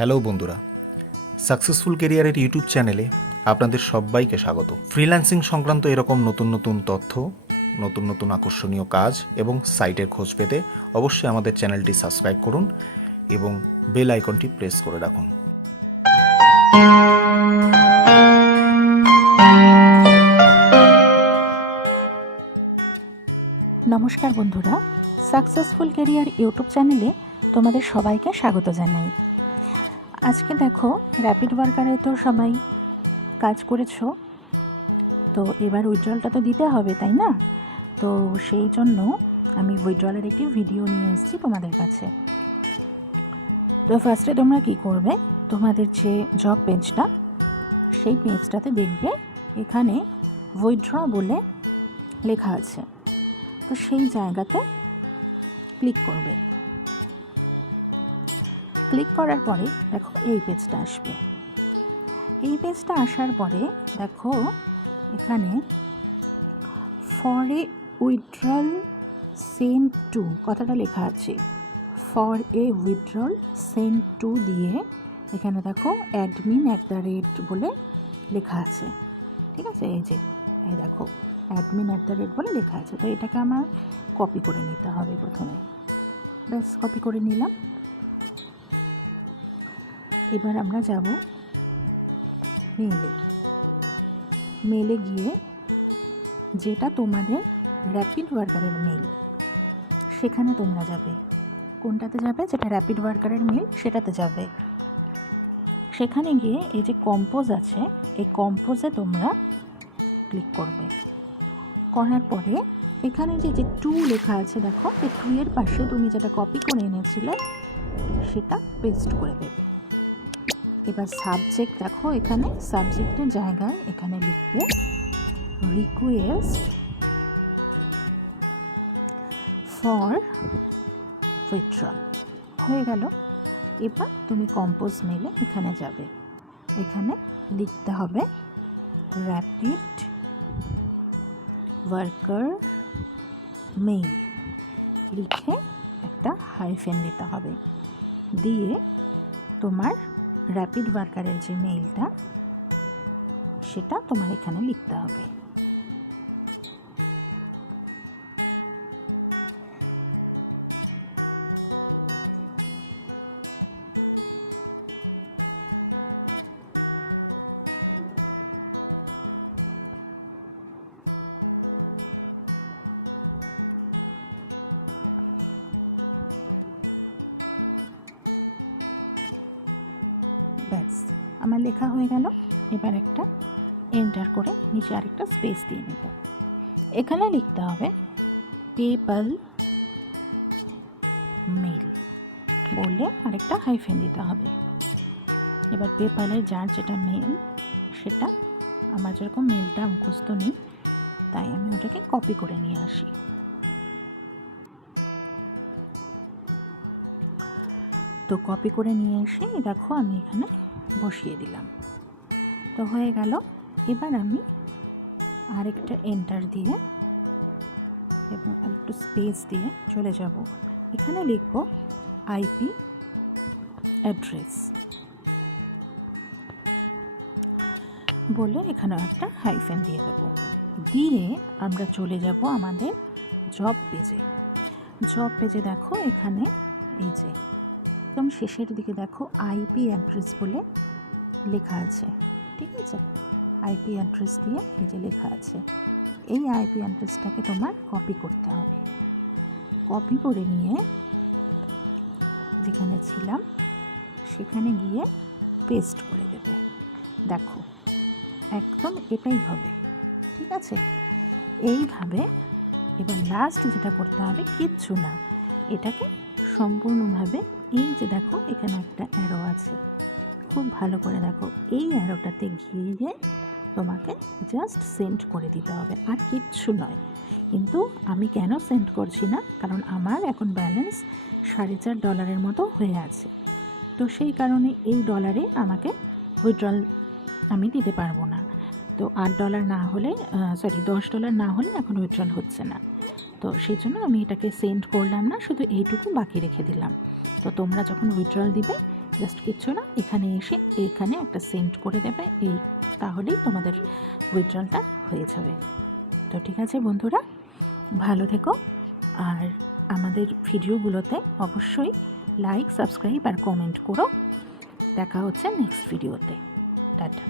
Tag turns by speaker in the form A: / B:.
A: Hello বন্ধুরা, successful কেরিয়ারের YouTube চ্যানেলে আপনাদের সবাইকে স্বাগত। ফ্রিল্যান্সিং সংক্রান্ত এরকম নতুন নতুন তথ্য, নতুন নতুন আকর্ষণীয় কাজ এবং সাইটের খোঁজ পেতে অবশ্যই আমাদের চ্যানেলটি সাবস্ক্রাইব করুন এবং বেল আইকনটি প্রেস করে রাখুন।
B: নমস্কার বন্ধুরা, সাকসেসফুল কেরিয়ার ইউটিউব চ্যানেলে তোমাদের সবাইকে স্বাগত জানাই। আজকে দেখো র্যাপিড ওয়ার্কারে তো সবাই কাজ করেছ। তো এবার উইথড্রলটা তো দিতে হবে, তাই না? তো সেই জন্য আমি উইথড্রলের একটি ভিডিও নিয়ে এসেছি তোমাদের কাছে। তো ফার্স্টে তোমরা কি করবে? তোমাদের যে জব পেজটা সেই পেজটাতে দেখবে এখানে উইথড্র বলে লেখা আছে। তো সেই জায়গাতে ক্লিক করবে। ক্লিক করার পরে দেখো এই পেজটা আসবে। এই পেজটা আসার পরে দেখো এখানে for a withdrawal send to কথাটা লেখা আছে। For a withdrawal send to দিয়ে এখানে দেখো অ্যাডমিন অ্যাট দ্য রেট বলে লেখা আছে। ঠিক আছে? এই যে, এই দেখো, অ্যাডমিন অ্যাট দ্য রেট বলে লেখা আছে। তো এটাকে আমার কপি করে নিতে হবে প্রথমে। ব্যাস কপি করে নিলাম। এবার আমরা যাব মেলে। মেলে গিয়ে যেটা তোমাদের র্যাপিড ওয়ার্কারের মেল সেখানে তোমরা যাবে। কোনটাতে যাবে? যেটা র্যাপিড ওয়ার্কারের মেল সেটাতে যাবে। সেখানে গিয়ে এই যে কম্পোজ আছে, এই কম্পোজে তোমরা ক্লিক করবে। করার পরে এখানে যে যে টু লেখা আছে, দেখো, এই টু এর পাশে তুমি যেটা কপি করে এনেছিলে, সেটা পেস্ট করে দেবে। এবার সাবজেক্ট দেখো, এখানে সাবজেক্টের জায়গায় এখানে লিখবে রিকোয়েস্ট ফর উইথড্রল হয়ে গেল। এবার তুমি কম্পোজ মেলে এখানে যাবে। এখানে লিখতে হবে র্যাপিড ওয়ার্কার মেইল লিখে একটা হাইফেন দিতে হবে। দিয়ে তোমার র্যাপিড ওয়ার্কারের যে মেইলটা সেটা তোমার এখানে লিখতে হবে। ব্যাস, আমার লেখা হয়ে গেল। এবার একটা এন্টার করে নিচে আরেকটা স্পেস দিয়ে নেব। এখানে লিখতে হবে পেপাল মেল বলে আরেকটা হাইফেন দিতে হবে। এবার পেপালের যার যেটা মেল সেটা আমার যেরকম মেলটা মুখস্থ নেই, তাই আমি ওটাকে কপি করে নিয়ে আসি। তো কপি করে নিয়ে এসে দেখো আমি এখানে বসিয়ে দিলাম। তো হয়ে গেল, এবার আমি আরেকটা এন্টার দিয়ে এবং আরেকটু স্পেস দিয়ে চলে যাব। এখানে লিখব আইপি অ্যাড্রেস বলে এখানে একটা হাইফেন দিয়ে দেবো। দিয়ে আমরা চলে যাব আমাদের জব পেজে জব পেজে দেখো এখানে এই যে একদম শেষের দিকে দেখো আইপি অ্যাড্রেস বলে লেখা আছে, ঠিক আছে? আইপি অ্যাড্রেস দিয়ে এই যে লেখা আছে, এই আইপি অ্যাড্রেসটাকে তোমার কপি করতে হবে। কপি করে নিয়ে যেখানে ছিলাম, সেখানে গিয়ে পেস্ট করে দেবে। দেখো, একদম এটাই হবে ঠিক আছে? এইভাবে এবার লাস্ট যেটা করতে হবে, কিচ্ছু না, এটাকে সম্পূর্ণভাবে এই যে দেখো, এখানে একটা অ্যারো আছে। খুব ভালো করে দেখো, এই অ্যারোটাতে গিয়ে তোমাকে জাস্ট সেন্ড করে দিতে হবে, আর কিচ্ছু নয়। কিন্তু আমি কেন সেন্ড করছি না? কারণ আমার এখন ব্যালেন্স সাড়ে চার ডলারের মতো হয়ে আছে। তো সেই কারণে এই ডলারে আমাকে উইথড্রল আমি দিতে পারব না। তো আট ডলার না হলে সরি দশ ডলার না হলে এখন উইথড্রল হচ্ছে না। তো সেই জন্য আমি এটাকে সেন্ড করলাম না, শুধু এইটুকু বাকি রেখে দিলাম। তো তোমরা যখন উইথড্রল দিবে জাস্ট কিচ্ছু না, এখানে এসে এখানে একটা সেন্ড করে দেবে, এই তাহলেই তোমাদের উইথড্রলটা হয়ে যাবে। তো ঠিক আছে বন্ধুরা, ভালো থেকো, আর আমাদের ভিডিওগুলোতে অবশ্যই লাইক সাবস্ক্রাইব আর কমেন্ট করো। দেখা হচ্ছে নেক্সট ভিডিওতে টাটা।